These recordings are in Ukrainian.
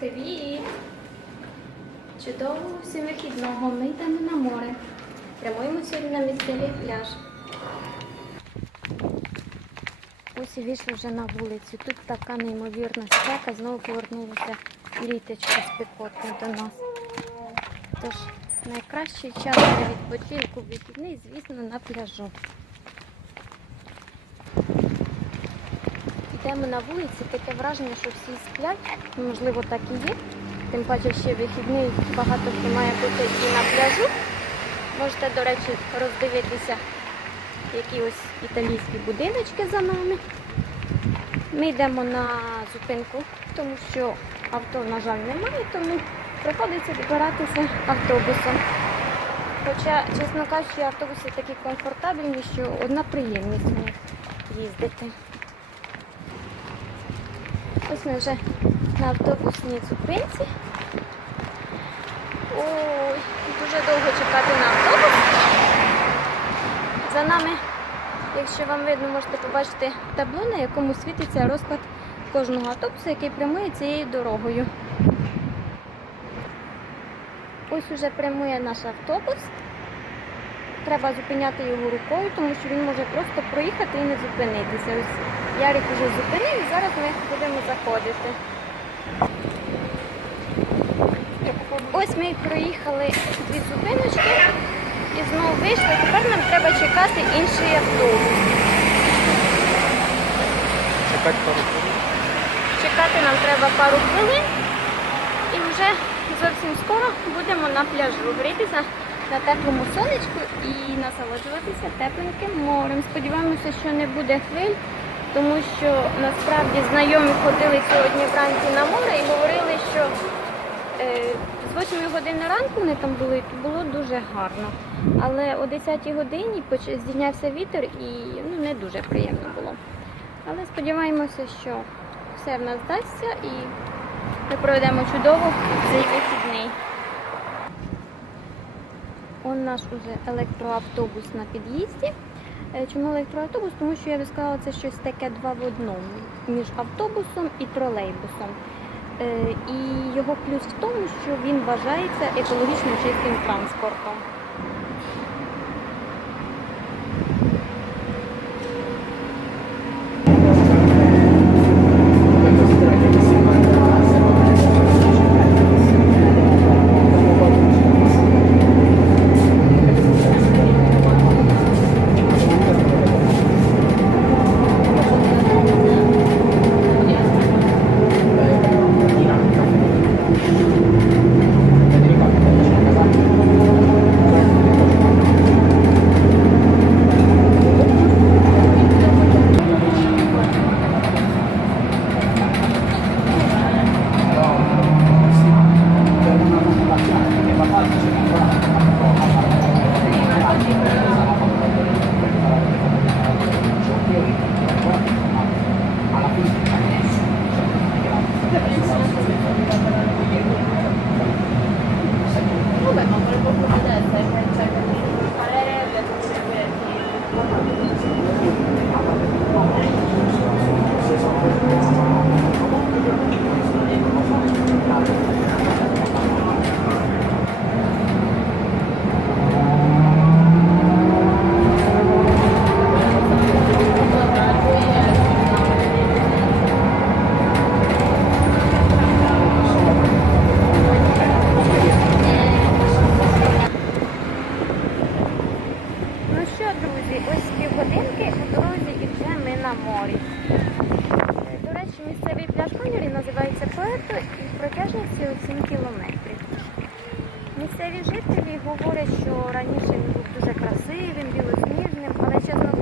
Привіт! Чудового всім вихідного. Ми йдемо на море. Прямуємо сьогодні на місцевий пляж. Ось і вийшли вже на вулицю. Тут така неймовірна спека. Знову повернулося літочко спекотне до нас. Тож найкращий час для відпочинку вихідний, звісно, на пляжу. Йдемо на вулиці, таке враження, що всі сплять. Можливо, так і є. Тим паче ще вихідний, багато хто має бути і на пляжу. Можете, до речі, роздивитися які ось італійські будиночки за нами. Ми йдемо на зупинку, тому що авто, на жаль, немає, тому приходиться добиратися автобусом. Хоча, чесно кажучи, автобуси такі комфортабельні, що одна приємність в їздити. Ось ми вже на автобусній зупинці. Ой, дуже довго чекати на автобус. За нами, якщо вам видно, можете побачити табло, на якому світиться розклад кожного автобуса, який прямує цією дорогою. Ось уже прямує наш автобус. Треба зупиняти його рукою, тому що він може просто проїхати і не зупинитися. Ось Ярик уже зупинив і зараз ми будемо заходити. Ось ми проїхали дві зупиночки і знову вийшли. Тепер нам треба чекати інший автобус. Чекати пару хвилин. Чекати нам треба пару хвилин і вже зовсім скоро будемо на пляжу грітися на теплому сонечку і насолоджуватися тепленьким морем. Сподіваємося, що не буде хвиль, тому що насправді знайомі ходили сьогодні вранці на море і говорили, що е, з 8 години ранку вони там були, то було дуже гарно. Але о 10 годині здійнявся вітер і ну, не дуже приємно було. Але сподіваємося, що все в нас вдасться і ми проведемо чудово цей вихідний. Он наш уже електроавтобус на під'їзді. Е, Чому електроавтобус? Тому що я би сказала, це щось таке два в одному між автобусом і тролейбусом. Е, І його плюс в тому, що він вважається екологічно чистим транспортом.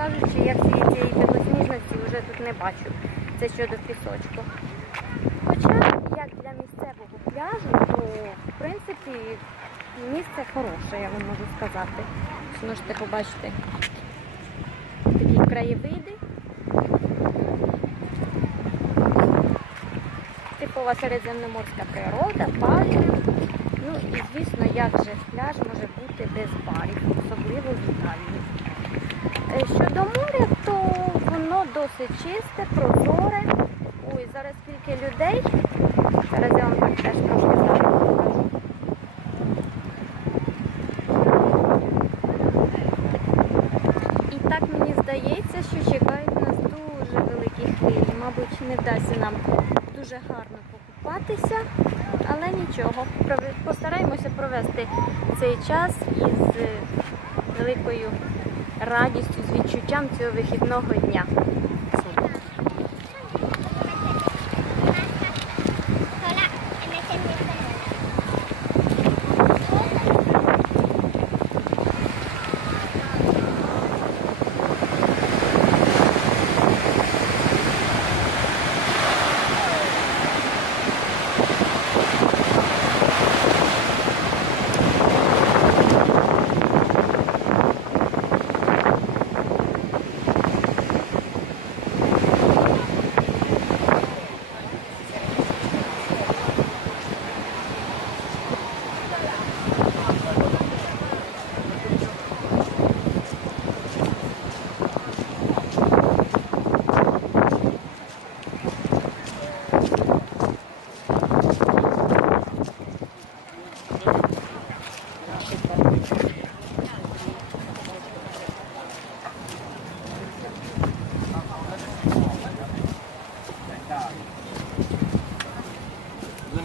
Кажучи, я всієї цієї білосніжності вже тут не бачу. Це щодо пісочку. Хоча, як для місцевого пляжу, то в принципі місце хороше, я вам можу сказати. Можете побачити такі краєвиди. Типова середземноморська природа, пальми. Ну і звісно, як же пляж може бути без барів, особливо в Італії. Е, Щодо моря, то воно досить чисте, прозоре. Ой, зараз скільки людей. Зараз я вам так теж трошки зараз покажу. І так мені здається, що чекають нас дуже великі хвилі. Мабуть, не вдасться нам дуже гарно покупатися, але нічого. Постараємося провести цей час із е, великою радістю, з відчуттям цього вихідного дня.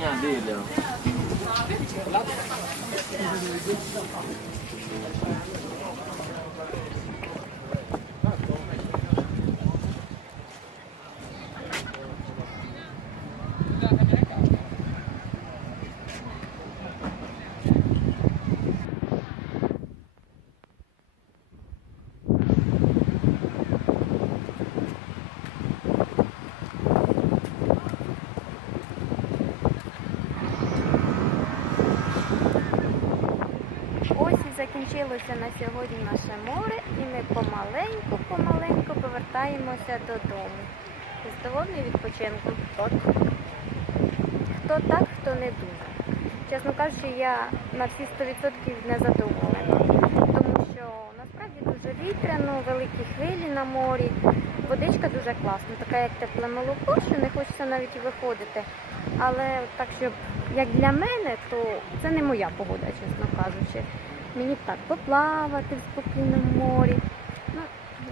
Bisogna dirlo. Ось і закінчилося на сьогодні наше море, і ми помаленьку, помаленьку повертаємося додому. Ти задоволений відпочинку? Так. Хто так, хто не дуже. Чесно кажучи, я на всі 100% не задоволена. Тому що насправді дуже вітряно, великі хвилі на морі. Водичка дуже класна, така як тепле молоко, що не хочеться навіть виходити. Але так, щоб як для мене, то це не моя погода, чесно кажучи. Мені так поплавати в спокійному морі. Ну,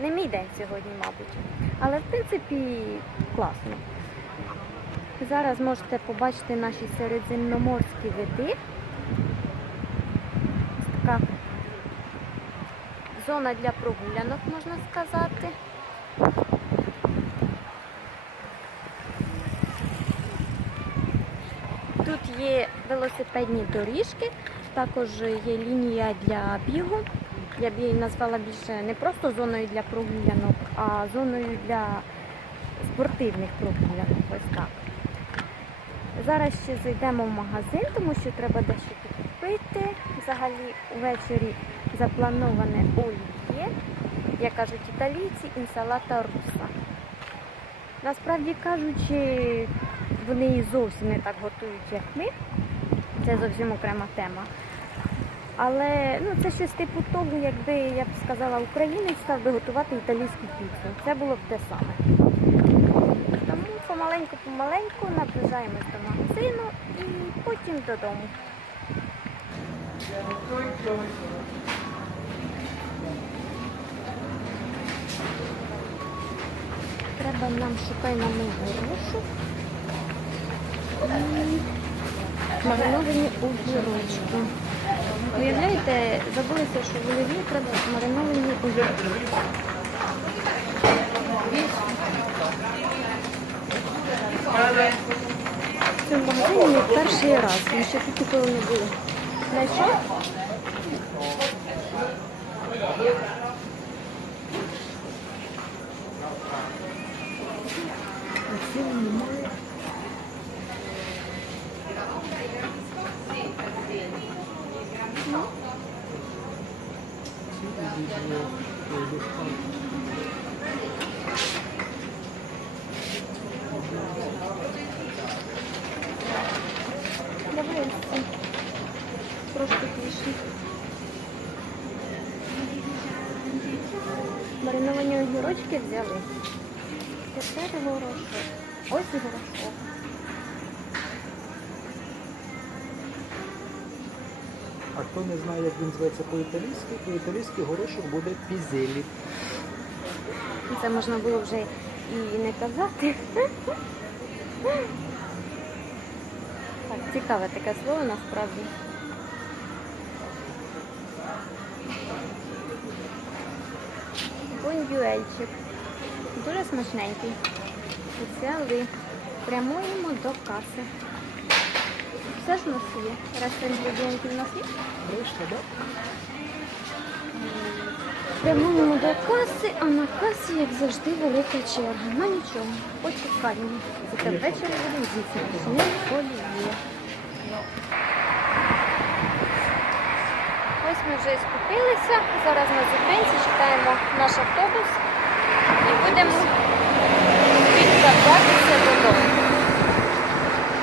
не мій день сьогодні, мабуть. Але в принципі класно. Зараз можете побачити наші середземноморські види. Така зона для прогулянок, можна сказати. Тут є велосипедні доріжки, також є лінія для бігу. Я б її назвала більше не просто зоною для прогулянок, а зоною для спортивних прогулянок. Ось так. Зараз ще зайдемо в магазин, тому що треба дещо купити. Взагалі увечері заплановане олів'є, як кажуть італійці, інсалата руса. Насправді кажучи, вони зовсім не так готують, як ми. Це зовсім окрема тема. Але ну, це щось типу того, якби я б сказала, українець став би готувати італійську піцу. Це було б те саме. Тому помаленьку-помаленьку наближаємось до магазину і потім додому. Треба нам шукай нам горошок і мариновані огірочки. Уявляєте, забулися, що в оліві треба мариновані огірочки. В цьому магазині ми перший раз, ми ще тут ніколи не були. Знайшов? Давай ось ці. Трошки більше. Мариновані огірочки взяли. Тепер горошок. Ось горошок. А хто не знає, як він зветься по-італійськи, по-італійськи горошок буде пізелі. Це можна було вже і не казати. Так, цікаве таке слово насправді. Бондюельчик. Дуже смачненький. Взяли. Прямуємо до каси. Все ж у нас є. Решта інгредієнтів у нас є. Прямуємо до каси, а на касі, як завжди, велика черга. Ну нічого, почекаємо. Зате ввечері будемо дійсно смачне олів'є. Ми вже скупилися. Зараз на зупинці чекаємо наш автобус і будемо відправлятися додому.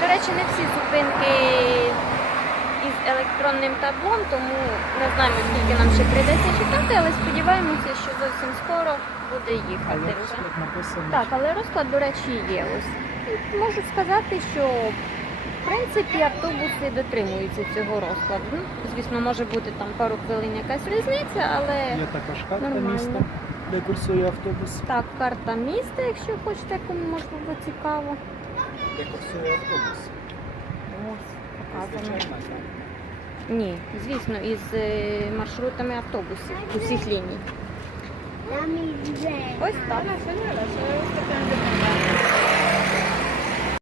До речі, не всі зупинки із електронним таблом, тому не знаємо, скільки нам ще прийдеться чекати, але сподіваємося, що зовсім скоро буде їхати вже. Так, але розклад, до речі, є ось. Можу сказати, що принципі автобуси дотримуються цього розкладу. Ну, Звісно, може бути там пару хвилин якась різниця, але Є також карта Нормально. міста, де курсує автобус. так, карта міста, якщо хочете, кому можливо цікаво. Де курсує автобус. Ось, показано. Звичайно. Ні, звісно, із е, маршрутами автобусів усіх ліній. Ось так.